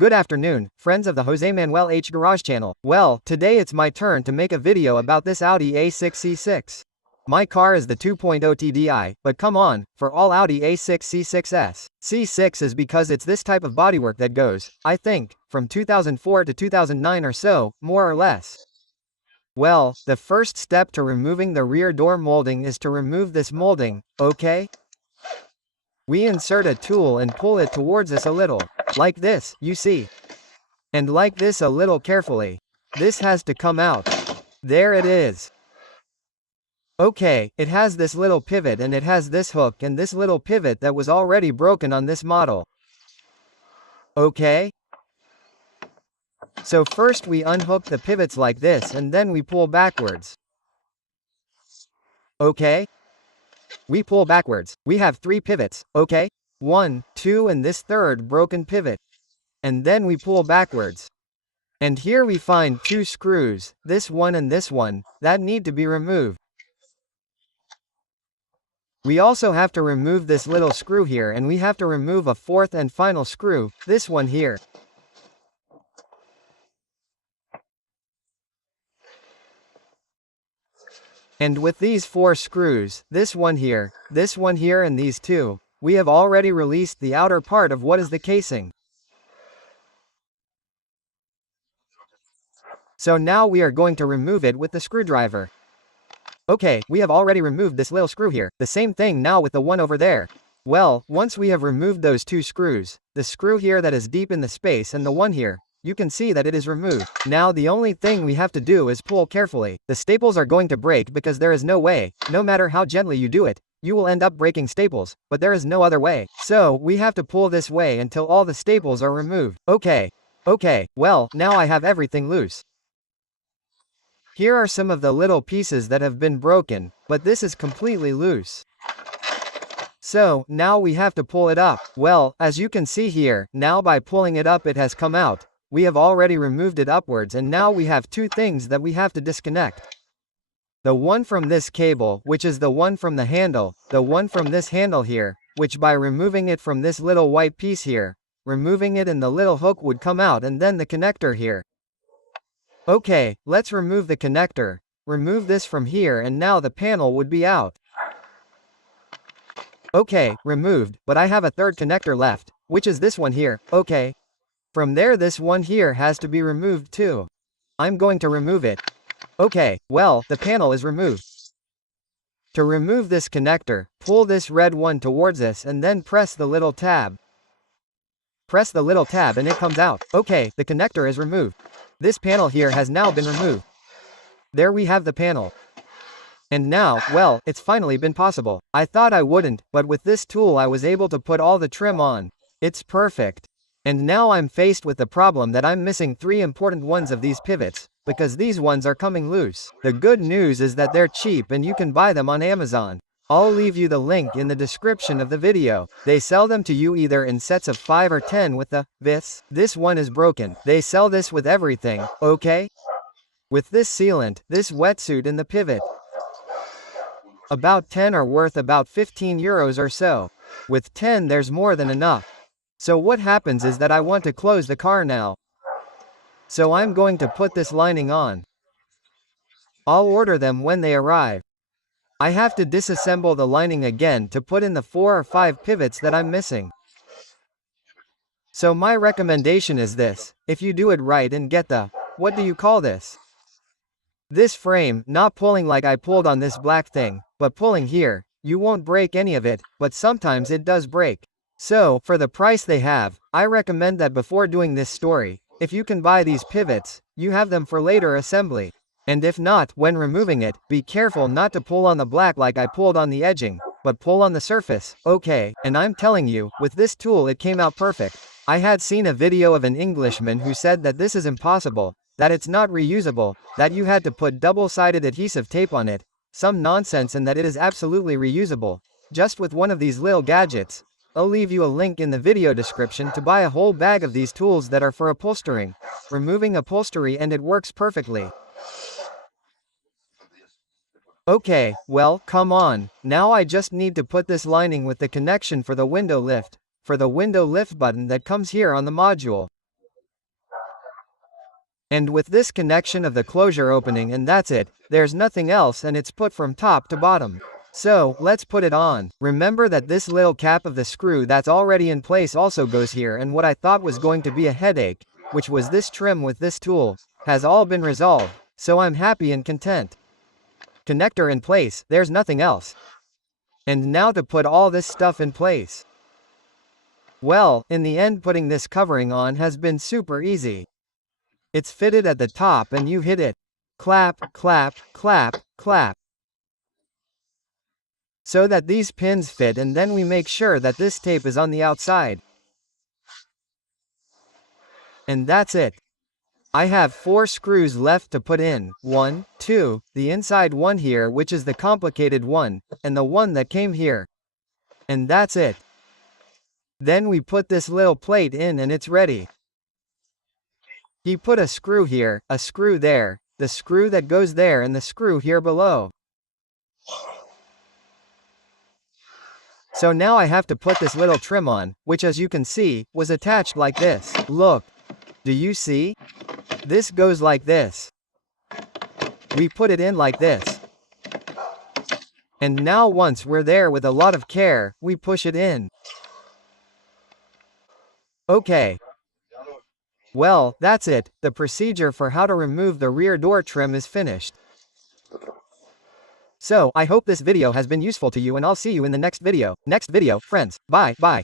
Good afternoon, friends of the Jose Manuel H Garage channel. Well, today it's my turn to make a video about this Audi A6 C6. My car is the 2.0 TDI, but come on, for all Audi A6 C6s. C6 is because it's this type of bodywork that goes, I think, from 2004 to 2009 or so, more or less. Well, the first step to removing the rear door molding is to remove this molding, okay? We insert a tool and pull it towards us a little. Like this, you see. And like this a little carefully. This has to come out. There it is. Okay, it has this little pivot and it has this hook and this little pivot that was already broken on this model. Okay? So first we unhook the pivots like this and then we pull backwards. Okay? We pull backwards. We have 3 pivots, okay? 1, 2 and this third broken pivot. And then we pull backwards. And here we find 2 screws, this one and this one, that need to be removed. We also have to remove this little screw here and we have to remove a 4th and final screw, this one here. And with these 4 screws, this one here and these 2, we have already released the outer part of what is the casing. So now we are going to remove it with the screwdriver. Okay, we have already removed this little screw here, the same thing now with the one over there. Well, once we have removed those 2 screws, the screw here that is deep in the space and the one here, you can see that it is removed. Now the only thing we have to do is pull carefully. The staples are going to break because there is no way, no matter how gently you do it, you will end up breaking staples, but there is no other way. So, we have to pull this way until all the staples are removed. Okay, well, now I have everything loose. Here are some of the little pieces that have been broken, but this is completely loose. So, now we have to pull it up. Well, as you can see here, now by pulling it up it has come out. We have already removed it upwards and now we have 2 things that we have to disconnect. The one from this cable, which is the one from the handle, the one from this handle here, which by removing it from this little white piece here, removing it and the little hook would come out, and then the connector here. Okay, let's remove the connector, remove this from here and now the panel would be out. Okay, removed, but I have a 3rd connector left, which is this one here, okay. From there this one here has to be removed too. I'm going to remove it. Okay, well, the panel is removed. To remove this connector, pull this red one towards us and then press the little tab. Press the little tab and it comes out. Okay, the connector is removed. This panel here has now been removed. There we have the panel. And now, well, it's finally been possible. I thought I wouldn't, but with this tool I was able to put all the trim on. It's perfect. And now I'm faced with the problem that I'm missing 3 important ones of these pivots, because these ones are coming loose. The good news is that they're cheap and you can buy them on Amazon. I'll leave you the link in the description of the video. They sell them to you either in sets of 5 or 10 with the this one is broken. They sell this with everything, okay? With this sealant, this wetsuit and the pivot. About 10 are worth about 15 euros or so. With 10 there's more than enough. So what happens is that I want to close the car now. So I'm going to put this lining on. I'll order them when they arrive. I have to disassemble the lining again to put in the 4 or 5 pivots that I'm missing. So my recommendation is this: if you do it right and get the, what do you call this? This frame, not pulling like I pulled on this black thing, but pulling here, you won't break any of it, but sometimes it does break. So, for the price they have, I recommend that before doing this story, if you can buy these pivots, you have them for later assembly. And if not, when removing it, be careful not to pull on the black like I pulled on the edging, but pull on the surface, okay? And I'm telling you, with this tool it came out perfect. I had seen a video of an Englishman who said that this is impossible, that it's not reusable, that you had to put double-sided adhesive tape on it, some nonsense, and that it is absolutely reusable, just with one of these little gadgets. I'll leave you a link in the video description to buy a whole bag of these tools that are for upholstering, removing upholstery, and it works perfectly. Okay, well, come on, now I just need to put this lining with the connection for the window lift button that comes here on the module. And with this connection of the closure opening, and that's it, there's nothing else, and it's put from top to bottom. So, let's put it on. Remember that this little cap of the screw that's already in place also goes here, and what I thought was going to be a headache, which was this trim with this tool, has all been resolved, so I'm happy and content. Connector in place, there's nothing else. And now to put all this stuff in place. Well, in the end putting this covering on has been super easy. It's fitted at the top and you hit it. Clap, clap, clap, clap. So that these pins fit, and then we make sure that this tape is on the outside. And that's it. I have 4 screws left to put in, 1, 2, the inside one here which is the complicated one, and the one that came here. And that's it. Then we put this little plate in and it's ready. He put a screw here, a screw there, the screw that goes there and the screw here below. So now I have to put this little trim on, which as you can see, was attached like this. Look. Do you see? This goes like this. We put it in like this. And now once we're there with a lot of care, we push it in. Okay. Well, that's it. The procedure for how to remove the rear door trim is finished. So, I hope this video has been useful to you, and I'll see you in the next video. Next video, friends. Bye, bye.